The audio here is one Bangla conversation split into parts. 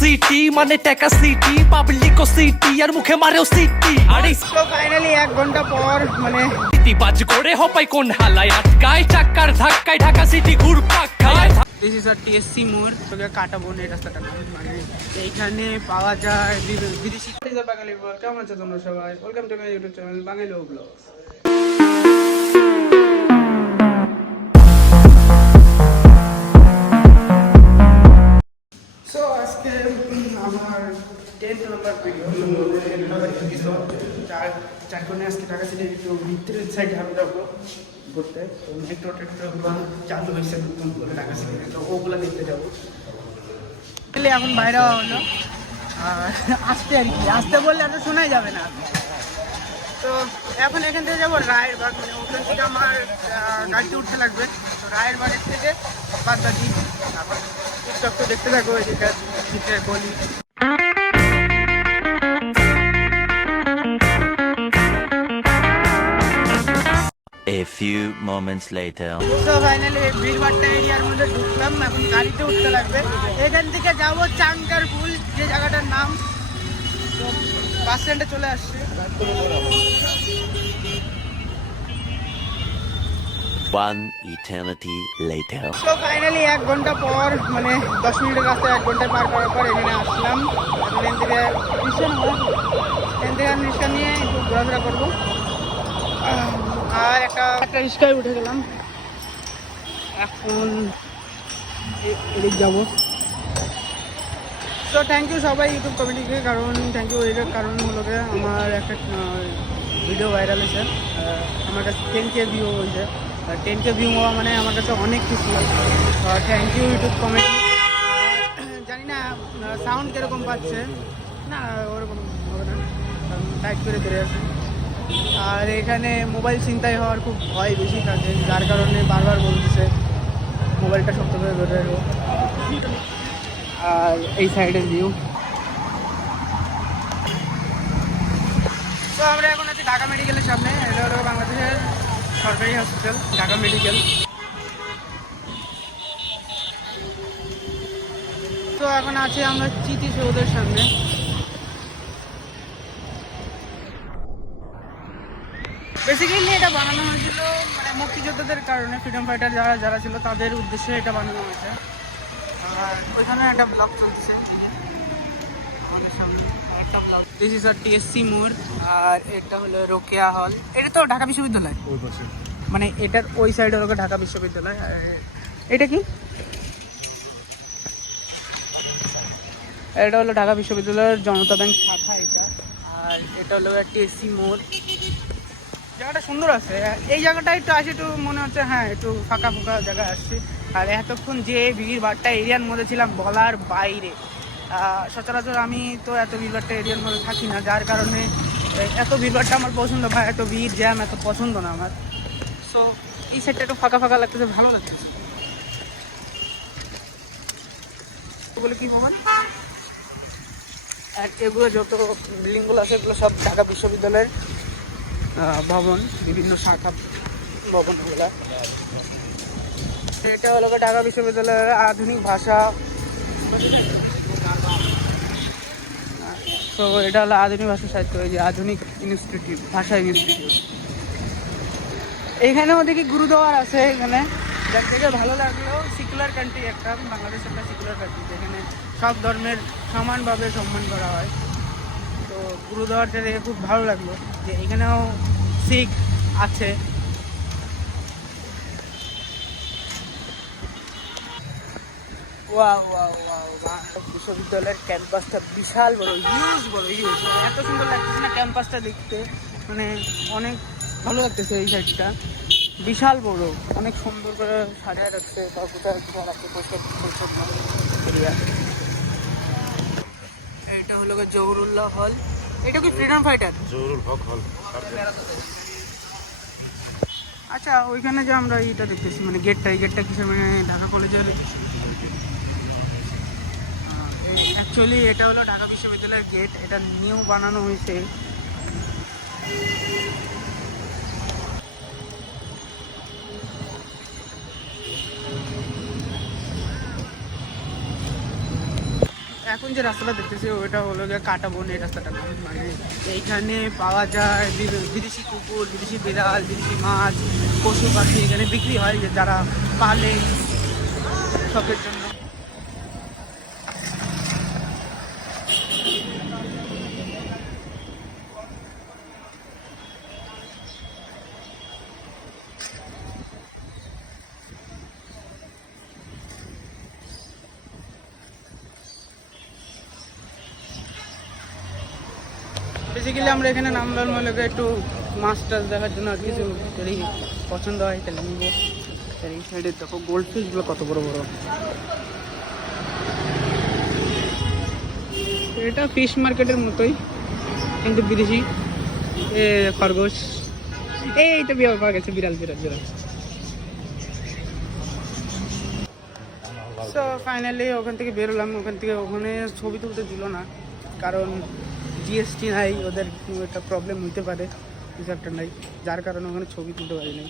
সিটি মানে টাকা সিটি পাবলিক সিটি আর মুখে মারেও সিটি আরে তো ফাইনালি 1 ঘন্টা পর মানে সিটি বাজ করে হপাই কোন হালায় আটকায় চাক্কার ধাক্কায় ঢাকা সিটি ঘুরপাক খায়। দিস ইজ আর টিএসসি মোড় তোকে কাটাবো না এই রাস্তাটা না, মানে এইখানে পাওয়া যায় বিদেশি বাঙালি ব্লগ। কেমন আছো তোমরা সবাই? Welcome to my YouTube channel Bangali blog. So আজকে আমার 10th নাম্বার ভিডিও চার কোণে আজকে ঢাকা সিটি একটু ভিতরের সাইডে আমি যাবো ঘুরতে। তো মেট্রো টেট্রোগুলো চালু হয়েছে নতুন করে ঢাকা সিটিতে, তো ওগুলো দেখতে যাবো। এখন বাইরে হলো আর আসতে আর কি, আসতে বললে আর শোনাই যাবে না। তো এখন এখান থেকে যাবো রায়ের বাগ, মানে ওখান থেকে আমার গাড়িতে উঠতে লাগবে। তো রায়ের বাগের থেকে বাদবাকি তারপর টুকটাক তো দেখতে থাকবো এদিকে ভিতরে গলি। A few moments later. তো ফাইনালি ভিড়ভাট্টা এরিয়ার মধ্যে ঢুকলাম, এখন গাড়িতে উঠতে লাগবে। এখান থেকে যাবো চাঙ্কারপুল, যে জায়গাটার নাম। তো বাস স্ট্যান্ডে চলে আসছে। One eternity later. তো ফাইনালি 1 ঘন্টা পর, মানে 10 মিনিটের রাস্তায় 1 ঘন্টায় পার করার পর এখানে আসলাম। এখন এখান থেকে রিক্সা নিয়ে একটু ঘোরাফেরা করবো। আর একটা রিক্সায় উঠে গেলাম, এখন এদিক যাবো। তো থ্যাংক ইউ সবাই ইউটিউব কমিটিকে, কারণ থ্যাংক ইউ এটার কারণ হলো যে আমার একটা ভিডিও ভাইরাল হয়েছে, আমার কাছে 10K ভিউ হয়েছে। 10K ভিউ হওয়া মানে আমার কাছে অনেক খুশি। Thank you YouTube committee. জানি না সাউন্ড কীরকম পাচ্ছে, না ওরকম হবে না, টাইট করে ধরে আছে। আর এখানে মোবাইল ছিনতাই হওয়ার খুব ভয় বেশি থাকে, যার কারণে বারবার বলতেছে মোবাইলটা শক্ত করে ধরে রাখবো। আর এই সাইডের ভিউ। তো আমরা এখন আছি ঢাকা মেডিকেলের সামনে। এটা হলো বাংলাদেশের সরকারি হসপিটাল ঢাকা মেডিকেল। তো এখন আছি আমরা স্মৃতিসৌধের সামনে। বেসিক্যালি এটা বানানো হয়েছিল মানে মুক্তিযোদ্ধাদের কারণে, ফ্রিডম ফাইটার যারা ছিল তাদের উদ্দেশ্যে এটা বানানো হয়েছে। আর ওইখানে একটা ব্লগ চলছে আমাদের সামনে, একটা blog. This is our TSC মোড়, আর এটা হলো রোকেয়া হল। এটা তো ঢাকা বিশ্ববিদ্যালয়, মানে এটার ওই সাইডে হলো ঢাকা বিশ্ববিদ্যালয়। এটা কি? এটা হলো ঢাকা বিশ্ববিদ্যালয়ের জনতা ব্যাংক শাখা এটা। আর এটা হলো টিএসসি মোড়। জায়গাটা সুন্দর আছে, এই জায়গাটা একটু আসি একটু মনে হচ্ছে হ্যাঁ একটু ফাঁকা ফাঁকা জায়গায় আসছি। আর এতক্ষণ যে ভিড়ভাট্টা এরিয়ার মধ্যে ছিলাম বলার বাইরে। সচরাচর আমি তো এত ভিড়ভাট্টা এরিয়ার মধ্যে থাকি না, যার কারণে এত ভিড়ভাট্টা আমার পছন্দ, বা এত ভিড় জ্যাম এত পছন্দ না আমার। সো এই সাইডটা একটু ফাঁকা ফাঁকা লাগতেছে, ভালো লাগতেছে। বলে কি ভবন, আর এগুলো যত বিল্ডিংগুলো আছে এগুলো সব ঢাকা বিশ্ববিদ্যালয়ের ভবন, বিভিন্ন শাখা ভবনগুলো। এটা হলো ঢাকা বিশ্ববিদ্যালয়ের আধুনিক ভাষা। তো এটা হলো আধুনিক ভাষা সাহিত্য, এই যে আধুনিক ইনস্টিটিউট, ভাষা ইনস্টিটিউট। এইখানেও দেখি গুরুদ্বার আছে এখানে, যার থেকে ভালো লাগলো। সেকুলার কান্ট্রি একটা, বাংলাদেশ একটা সেকুলার কান্ট্রি, যেখানে সব ধর্মের সমানভাবে সম্মান করা হয়। তো গুরুদ্বারটা দেখে খুব ভালো লাগলো যে এখানেও শিখ আছে। ওয়াও ওয়াও ওয়াও, বিশ্ববিদ্যালয়ের ক্যাম্পাসটা বিশাল বড়, হিউজ বড়, হিউজ। এত সুন্দর লাগতেছে না ক্যাম্পাসটা দেখতে, মানে অনেক ভালো লাগতেছে। এই সাইডটা বিশাল বড়, অনেক সুন্দর করে সাজিয়ে রাখছে, সব কোথায় রাখছে পরিচ্ছন্ন এরিয়া। এটা হলো জহুরুল্লাহ হল। এটা কি ফ্রিডম ফাইটার? জহুরুল হক হল। আচ্ছা, ওইখানে যে আমরা এইটা দেখতেছি মানে গেটটা, এই গেটটা কিসের, মানে ঢাকা কলেজের অ্যাকচুয়ালি এটা হলো ঢাকা বিশ্ববিদ্যালয়ের গেট। এটা নিউ বানানো হয়েছে। এখন যে রাস্তাটা দেখতেছি ওটা হলো গিয়ে কাটাবন, এই রাস্তাটা না। মানে এইখানে পাওয়া যায় বিদেশি কুকুর, বিদেশি বিড়াল, বিদেশি মাছ, পশু পাখি এখানে বিক্রি হয়, যে যারা পালে সবের জন্য। বেসিক্যালি আমরা এখানে নামলাম হলে একটু মাছ টাছ দেখার জন্য, আর কিছু যদি পছন্দ হয় তাহলে নিব। এই সাইডে দেখো গোল্ড ফিশগুলো কত বড় বড়। এটা ফিশ মার্কেটের মতোই কিন্তু বিদেশি। খরগোশ, এইটা বিয়ে পাওয়া গেছে, বিড়াল বিড়াল বিড়াল। তো ফাইনালি ওখান থেকে বেরোলাম। ওখানে ছবি তুলতে দিল না, কারণ জিএসটি নাই, ওদের একটা প্রবলেম হইতে পারে, কিছু একটা নাই, যার কারণে ওখানে ছবি তুলতে পারি নাই।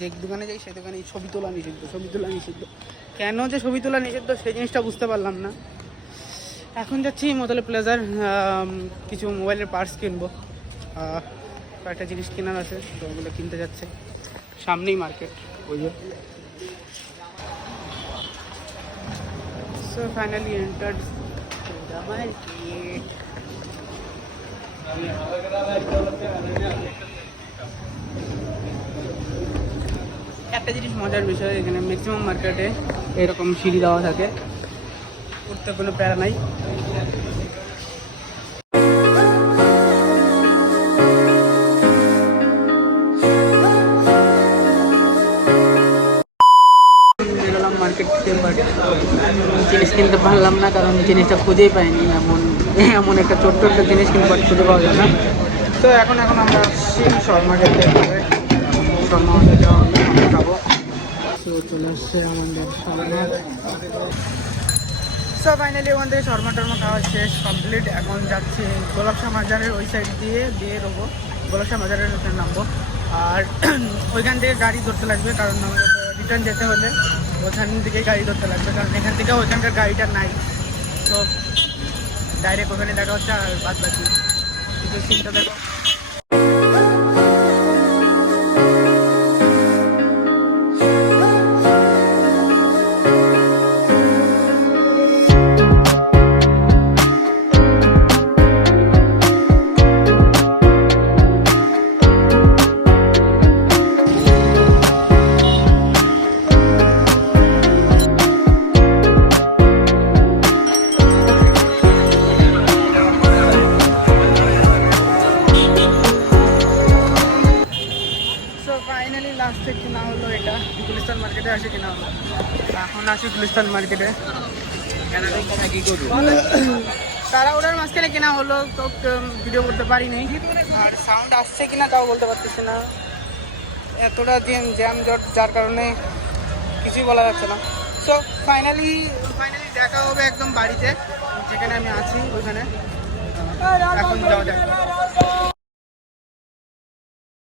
যে দোকানে যাই সেই দোকানে ছবি তোলা নিষিদ্ধ, ছবি তোলা নিষিদ্ধ। কেন যে ছবি তোলা নিষিদ্ধ সেই জিনিসটা বুঝতে পারলাম না। এখন যাচ্ছি মোতালে প্লেজার, কিছু মোবাইলের পার্টস কিনবো, কয়েকটা জিনিস কেনার আছে, তো ওগুলো কিনতে যাচ্ছে। সামনেই মার্কেট, ওই যে। So finally entered the market. একটা জিনিস মজার বিষয়, এখানে ম্যাক্সিমাম মার্কেটে এরকম সিঁড়ি দেওয়া থাকে, উঠতে কোনো প্যারা নাই। মার্কেট জিনিস কিনতে পারলাম না, কারণ জিনিসটা খুঁজেই পাইনি। এমন একটা ছোট্ট একটা জিনিস কিন্তু খুঁজে পাওয়া যায় না। তো এখন আমরা শর্মা খেতে শর্মা খাবো। তো চলে এসছে আমাদের শর্মা। সো ফাইনালি ওখান থেকে শর্মা টর্মা খাওয়া শেষ, কমপ্লিট। এখন যাচ্ছি গোলাপশাহ বাজারের ওই সাইড দিয়ে দেবো, গোলাপশাহ বাজারের ওখানে নামবো। আর ওইখান থেকে গাড়ি ধরতে লাগবে, কারণ আমাদের রিটার্ন যেতে হলে ওখান থেকে গাড়ি ধরতে লাগবে, কারণ এখান থেকে ওইখানকার গাড়িটা নাই। তো ডাইরেক্ট ওখানে দেখা হচ্ছে। আর বাদ বাকি কিছু সিনটা দেখো। ফাইনালি লাস্টে কেনা হলো এটা, গুলিস্তান মার্কেটে আসে কেনা হলো। এখন আসি গুলিস্তান মার্কেটে, তারা ওটার মাঝখানে কেনা হলো, তো ভিডিও করতে পারিনি। আর সাউন্ড আসছে কিনা তাও বলতে পারতেছি না, এতটা জ্যাম জট, যার কারণে কিছুই বলা যাচ্ছে না। সো ফাইনালি দেখা হবে একদম বাড়িতে, যেখানে আমি আছি ওইখানে। এখন যাওয়া যাক।